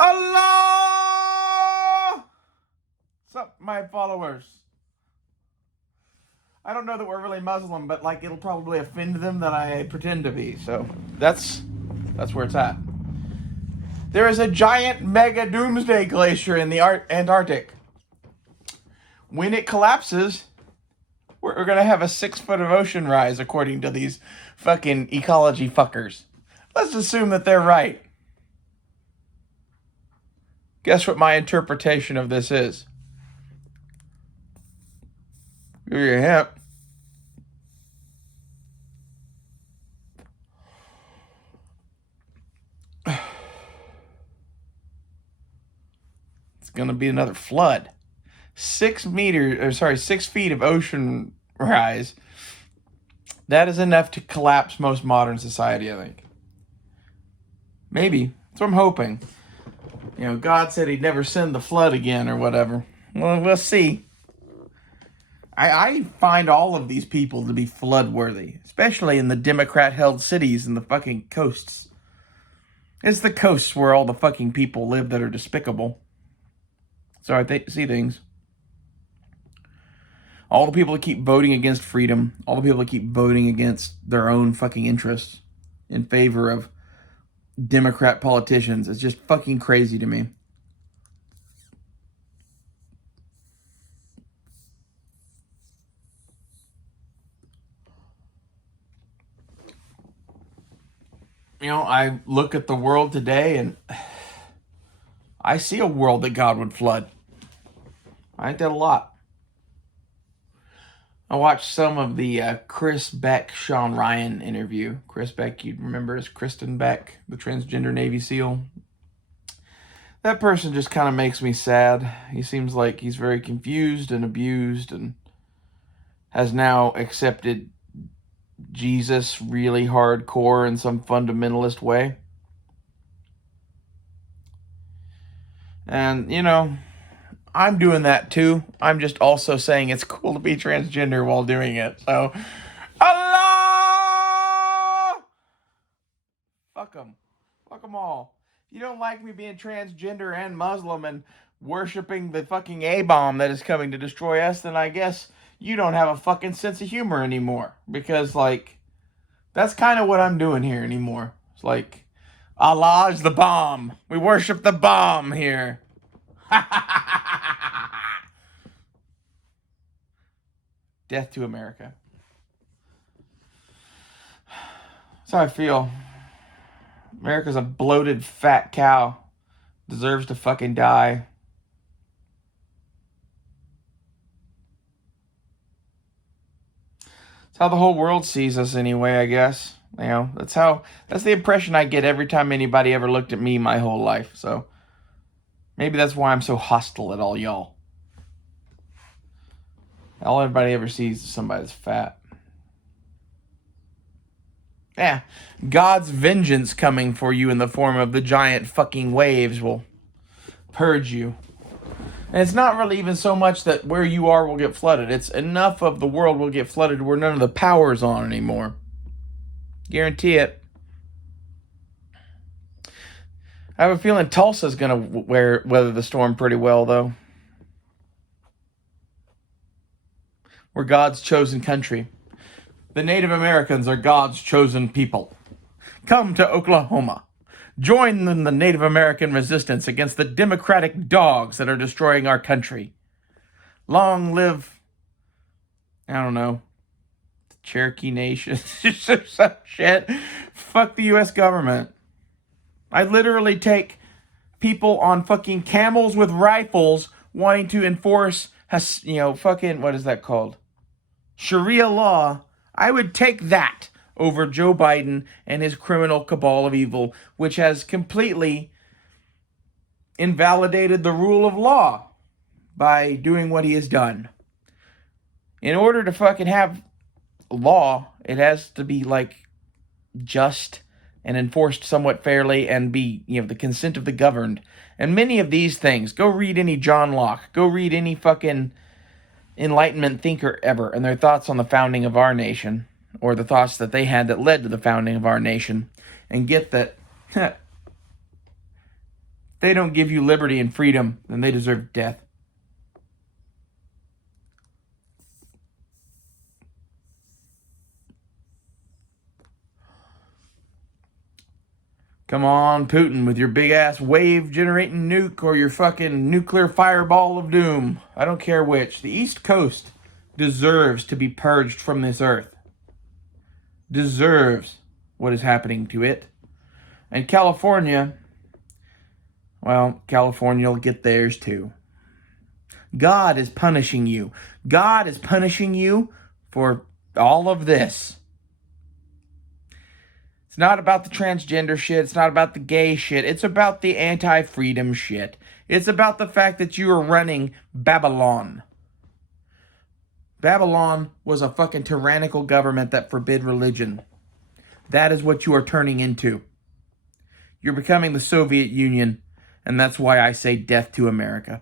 Allah! What's up, my followers? I don't know that we're really Muslim, but like it'll probably offend them that I pretend to be. So that's where it's at. There is a giant mega doomsday glacier in the Antarctic. When it collapses, we're gonna have a 6 foot of ocean rise, according to these fucking ecology fuckers. Let's assume that they're right. Guess what my interpretation of this is? Give you a hint. It's gonna be another flood. 6 feet of ocean rise. That is enough to collapse most modern society, I think. Maybe. That's what I'm hoping. You know, God said he'd never send the flood again or whatever. Well, we'll see. I find all of these people to be flood worthy, especially in the Democrat-held cities and the fucking coasts. It's the coasts where all the fucking people live that are despicable. So I see things. All the people that keep voting against freedom, all the people that keep voting against their own fucking interests in favor of Democrat politicians, it's just fucking crazy to me. You know, I look at the world today and I see a world that God would flood. I think that a lot. I watched some of the Chris Beck, Sean Ryan interview. Chris Beck, you'd remember as Kristen Beck, the transgender Navy SEAL. That person just kind of makes me sad. He seems like he's very confused and abused and has now accepted Jesus really hardcore in some fundamentalist way. And, you know, I'm doing that too. I'm just also saying it's cool to be transgender while doing it. So, Allah! Fuck them. Fuck them all. If you don't like me being transgender and Muslim and worshiping the fucking A-bomb that is coming to destroy us, then I guess you don't have a fucking sense of humor anymore. Because, like, that's kind of what I'm doing here anymore. It's like, Allah is the bomb. We worship the bomb here. Death to America. That's how I feel. America's a bloated fat cow. Deserves to fucking die. That's how the whole world sees us anyway, I guess. You know, that's the impression I get every time anybody ever looked at me my whole life. So maybe that's why I'm so hostile at all y'all. All everybody ever sees is somebody that's fat. Yeah, God's vengeance coming for you in the form of the giant fucking waves will purge you. And it's not really even so much that where you are will get flooded. It's enough of the world will get flooded where none of the power's on anymore. Guarantee it. I have a feeling Tulsa's going to weather the storm pretty well, though. We're God's chosen country. The Native Americans are God's chosen people. Come to Oklahoma. Join in the Native American resistance against the democratic dogs that are destroying our country. Long live, I don't know, the Cherokee Nation. Some shit. Fuck the U.S. government. I literally take people on fucking camels with rifles wanting to enforce, fucking, what is that called? Sharia law. I would take that over Joe Biden and his criminal cabal of evil, which has completely invalidated the rule of law by doing what he has done. In order to fucking have law, it has to be, like, just and enforced somewhat fairly and be, the consent of the governed. And many of these things, go read any John Locke, go read any fucking Enlightenment thinker ever and their thoughts on the founding of our nation, or the thoughts that they had that led to the founding of our nation, and get that If they don't give you liberty and freedom, then they deserve death. Come on, Putin, with your big-ass wave-generating nuke or your fucking nuclear fireball of doom. I don't care which. The East Coast deserves to be purged from this earth. Deserves what is happening to it. And California, well, California will get theirs too. God is punishing you. God is punishing you for all of this. It's not about the transgender shit. It's not about the gay shit. It's about the anti-freedom shit. It's about the fact that you are running Babylon. Babylon was a fucking tyrannical government that forbid religion. That is what you are turning into. You're becoming the Soviet Union, and that's why I say death to America.